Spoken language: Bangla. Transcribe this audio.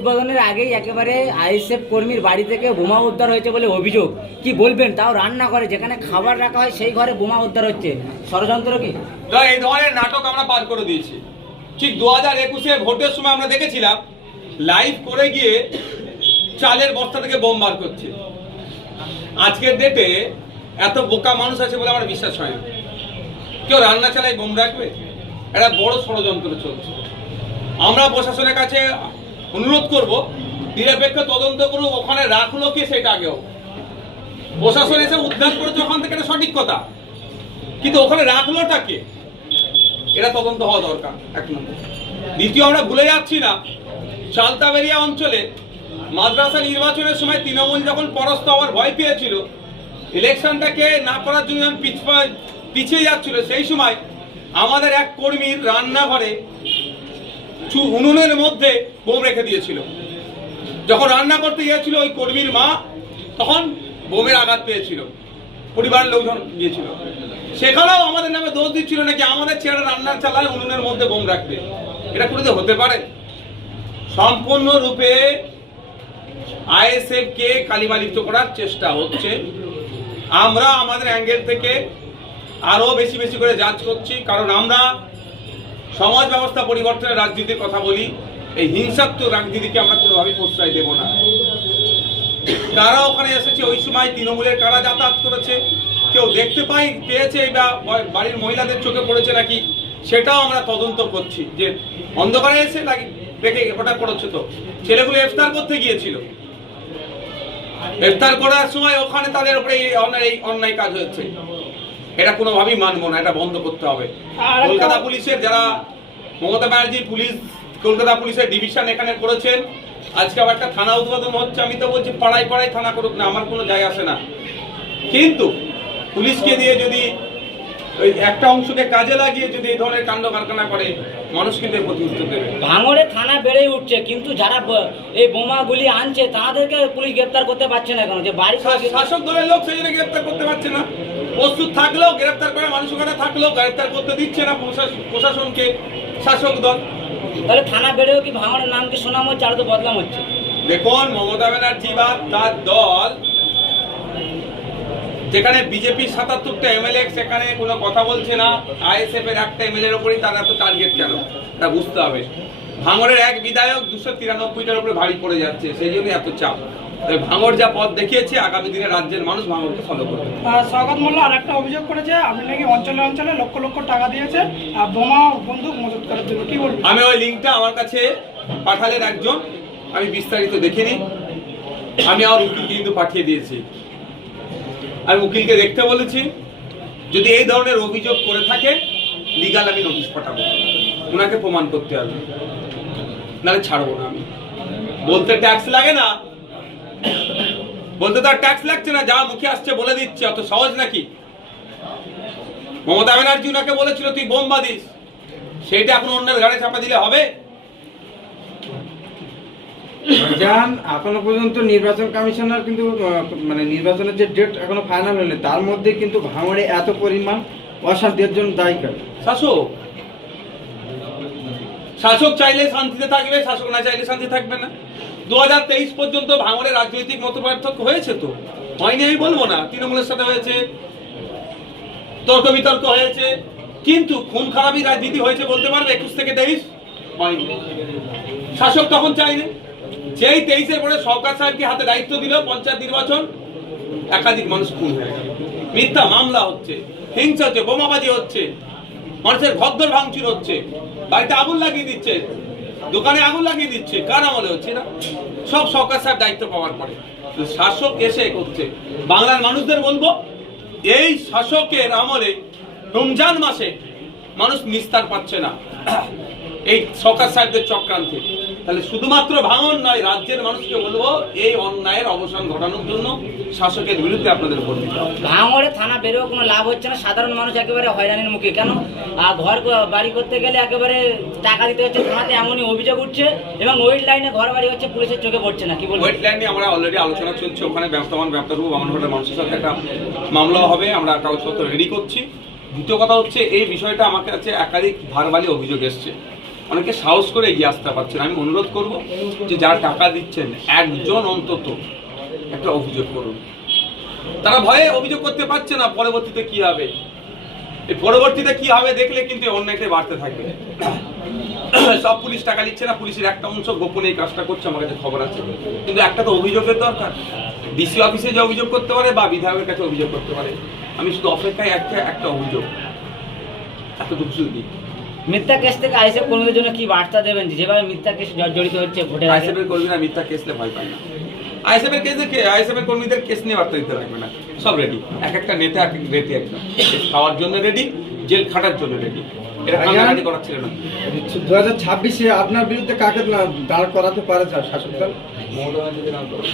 উদ্বোধনের আগেই একেবারে আইএসএফ কর্মীর বাড়ি থেকে বোমা উদ্ধার হয়েছে বলে অভিযোগ। কি বলবেন? তাও রান্না করে যেখানে খাবার রাখা হয় সেই ঘরে বোমা উদ্ধার হচ্ছে, ষড়যন্ত্র কি? এই ধরনের নাটক আমরা পার করে দিয়েছি। ঠিক 2021-এ ভোটের সময় আমরা দেখেছিলাম লাইভ করে গিয়ে চালের বস্তা থেকে বোম বার করছে। আজকের ডেটে এত বোকা মানুষ আছে বলে আমার বিশ্বাস হয় না কেউ রান্না চালায় বোম রাখবে। একটা বড় ষড়যন্ত্র চলছে। আমরা প্রশাসনের কাছে অনুরোধ করব, নিরপেক্ষ তদন্ত করুক, ওখানে রাখলো কে সেটা আগেও। প্রশাসন এসে উদ্ধার করেছে ওখান থেকে, এটা সঠিক কথা, কিন্তু ওখানে রাখলোটা কে, এটা তদন্ত হওয়া দরকার এক নম্বর। দ্বিতীয়, আমরা ভুলে যাচ্ছি না চালতাবেরিয়া অঞ্চলে মাদ্রাসা নির্বাচনের সময় তৃণমূল যখন পরাস্ত হওয়ার ভয় পেয়েছিল, ইলেকশনটাকে না করার জন্য পিছিয়ে যাচ্ছিল, সেই সময় আমাদের এক কর্মীর রান্নাঘরে উনুনের মধ্যে বোম রেখে দিয়েছিল। যখন রান্না করতে গিয়েছিল ওই কর্মীর মা, তখন বোমের আঘাত পেয়েছিল, পরিবারের লোকজন গিয়েছিল, সেখানেও আমাদের নামে দোষ দিচ্ছিল নাকি আমাদের ছেলেরা রান্না চালায় উনুনের মধ্যে বোম রাখবে। এটা করে হতে পারে? সম্পূর্ণরূপে আইএসএফ কে কালিমালিপ্ত করার চেষ্টা হচ্ছে। আমরা আমাদের অ্যাঙ্গেল থেকে আরো বেশি বেশি করে যাচ করছি, কারণ আমরা সমাজ ব্যবস্থা পরিবর্তনের রাজনীতির কথা বলি। এই হিংসাত্মক রাজনীতিকে আমরা কোনোভাবেই প্রশ্রয় দেব না। কারা ওখানে এসেছে ওই সময়, তৃণমূলের কারা যাতায়াত করেছে, কেউ দেখতে পেয়েছে বা বাড়ির মহিলাদের চোখে পড়েছে নাকি, সেটাও আমরা তদন্ত করছি। যে অন্ধকারে এসে দেখে ওটা করেছে, তো ছেলেগুলো ইফতার করতে গিয়েছিল, ইফতার করার সময় ওখানে তাদের উপরে এই অন্যায় কাজ হয়েছে। এটা কোনোভাবেই মানবো না, এটা বন্ধ করতে হবে। কলকাতা পুলিশের যারা, মমতা ব্যানার্জি পুলিশ, কলকাতা পুলিশের ডিভিশন এখানে করেছেন। আজকে আবার একটা থানা উদ্বোধন হচ্ছে। আমি তো বলছি পাড়ায় পাড়ায় থানা করুক না, আমার কোনো যায় আসে না, কিন্তু পুলিশকে দিয়ে যদি ওই একটা অংশকে কাজে লাগিয়ে যদি এই ধরনের কাণ্ড কারখানা করে, মানুষ কিন্তু প্রতি উত্তর দেবে। ভাঙড়ে থানা বেড়েই উঠছে, কিন্তু যারা এই বোমাগুলি আনছে তাদেরকে পুলিশ গ্রেপ্তার করতে পারছে না কেন? যে বাড়ি শাসক দলের লোক সেই জন্য গ্রেপ্তার করতে পারছে না। প্রস্তুত থাকলেও, গ্রেপ্তার করার মানসিকতা থাকলেও গ্রেপ্তার করতে দিচ্ছে না প্রশাসনকে শাসক দল। তাহলে থানা বেড়েও কি ভাঙড়ের নাম কি সুনাম হচ্ছে, আরো তো বদনাম হচ্ছে? দেখুন, মমতা ব্যানার্জি বা তার দল যেখানে বিজেপির 77টা এমএলএ সেখানে কোনো কথা বলছে না, আইএসএফ এর একটা এমএলএর উপরই তার এত টার্গেট কেন, তা বুঝতে হবে। ভাঙড়ের এক বিধায়ক 293টার উপরে ভারী পড়ে যাচ্ছে, সেই জন্য এত চাপ। ভাঙড় যা পথ দেখিয়েছে, আগামী দিনে রাজ্যের মানুষ ভাঙড়কে ফলো করবে। স্বাগত মোল্লা আরেকটা অভিযোগ করেছে, আপনি নাকি অঞ্চলে অঞ্চলে লক্ষ লক্ষ টাকা দিয়েছে বোমা বন্দুক মজুত করার জন্য, কি বলবেন? আমি ওই লিঙ্কটা আমার কাছে পাঠালেন একজন, আমি বিস্তারিত দেখিনি। আমি আমার উকিলকে কিন্তু পাঠিয়ে দিয়েছি। আমি উকিলকে দেখতে বলেছি, যদি এই ধরনের অভিযোগ করে থাকে লিগাল আমি নোটিশ পাঠাবো, ওনাকে প্রমাণ করতে হবে, নাহলে ছাড়বো না। আমি বলতে ট্যাক্স লাগে না, বলতে তো আর ট্যাক্স লাগছে না, যা মুখে আসছে বলে দিচ্ছে, অত সহজ নাকি? মমতা ব্যানার্জি ওনাকে বলেছিল তুই বোম বাঁধিস, সেইটা এখন অন্যের ঘাড়ে চাপা দিলে হবে? যান এখনো পর্যন্ত নির্বাচন কমিশনার কিন্তু মানে নির্বাচনের যে ডেট এখনো ফাইনাল হয়নি, তার মধ্যে কিন্তু ভাঙড়ে এত পরিমাণ অশান্তির জন্য দায়ী করে শাসক। শাসক চাইলে শান্তিতে থাকবে, শাসক না চাইলে শান্তি থাকবে না। 2023 পর্যন্ত ভাঙড়ে রাজনৈতিক মতপার্থক্য হয়েছে, তো হয়নি আমি বলবো না, তৃণমূলের সাথে হয়েছে, তর্ক বিতর্ক হয়েছে, কিন্তু খুন খারাপই রাজনীতি হয়েছে বলতে পারবে 21 থেকে 23? হয়নি। শাসক তখন চাইলে, যেই 23-এর পরে সরকার সাহেবকে হাতে দায়িত্ব দিল, পঞ্চায়েত নির্বাচন, একাধিক মানুষ খুন হয়ে গেল, মিথ্যা মামলা হচ্ছে, হিংসা হচ্ছে, বোমাবাজি হচ্ছে, মানুষের ঘরদোর ভাঙচুর হচ্ছে, বাড়িতে আগুন লাগিয়ে দিচ্ছে, দোকানে আগুন লাগিয়ে দিচ্ছে। কার আমলে হচ্ছে না? সব সরকার সাহেব দায়িত্ব পাওয়ার পরে শাসক এসে করছে। বাংলার মানুষদের বলবো, এই শাসকের আমলে রমজান মাসে মানুষ নিস্তার পাচ্ছে না এই সরকার সাহেবদের চক্রান্তে। তাহলে শুধুমাত্র ভাঙন নয়, রাজ্যের মানুষকে বলবো এই অন্যায়ের অবসান ঘটানোর জন্য শাসকের বিরুদ্ধে আপনাদের ভোট দিতে হবে। ভাঙড়ে থানা বেরোও কোনো লাভ হচ্ছে না, সাধারণ মানুষ একেবারে হয়রানির মুখে। কেন? ঘর বাড়ি করতে গেলে একেবারে টাকা দিতে হচ্ছে থানাতে, এমনই অভিযোগ উঠছে। এবং ওয়েট লাইনে ঘর বাড়ি হচ্ছে, পুলিশের চোখে পড়ছে না, কি বলবো? ওয়েট লাইনে আমরা অলরেডি আলোচনা চলছে, ওখানে বামনঘাটের মানুষের সাথে একটা মামলা হবে, আমরা কাগজপত্র রেডি করছি। দ্বিতীয় কথা হচ্ছে, এই বিষয়টা আমার কাছে একাধিক ভারবালি অভিযোগ এসছে। অনেকে সাহস করে এগিয়ে আসতে পারছেন। আমি অনুরোধ করব যে যারা টাকা দিচ্ছেন একজন অন্তত একটা অভিযোগ করুন। তারা ভয়ে অভিযোগ করতে পারছে না, পরবর্তীতে কি হবে, এই পরবর্তীতে কি হবে দেখলে কিন্তু অন্যায়টা বাড়তে থাকবে। সব পুলিশ টাকা নিচ্ছে না, পুলিশের একটা অংশ গোপনে এই কাজটা করছে, আমার কাছে খবর আছে। কিন্তু একটা তো অভিযোগের দরকার, ডিসি অফিসে যে অভিযোগ করতে পারে বা বিধায়কের কাছে অভিযোগ করতে পারে। আমি শুধু অপেক্ষায় একটা অভিযোগ, এতটুকু শুধু দিই। মিথ্যা কেস থেকে আইএসএফ কর্মীদের জন্য কি বার্তা দেবেন, যেভাবে মিথ্যা কেস জড়িত হচ্ছে ভোটের আগে? আইএসএফের কর্মীরা মিথ্যা কেসলে ভয় পায় না। আইএসএফের কর্মীদের কেস নিয়ে বার্তা দিতে লাগবে না, সব রেডি। একটা নেতা এক রেডি, একদম খাওয়ার জন্য রেডি, জেল খাটার জন্য রেডি। এটা কান্নাকাটি করার ছিল না। 2026-এ আপনার বিরুদ্ধে কাকে দাঁড় করাতে পারে শাসক দল? মমতা ব্যানার্জি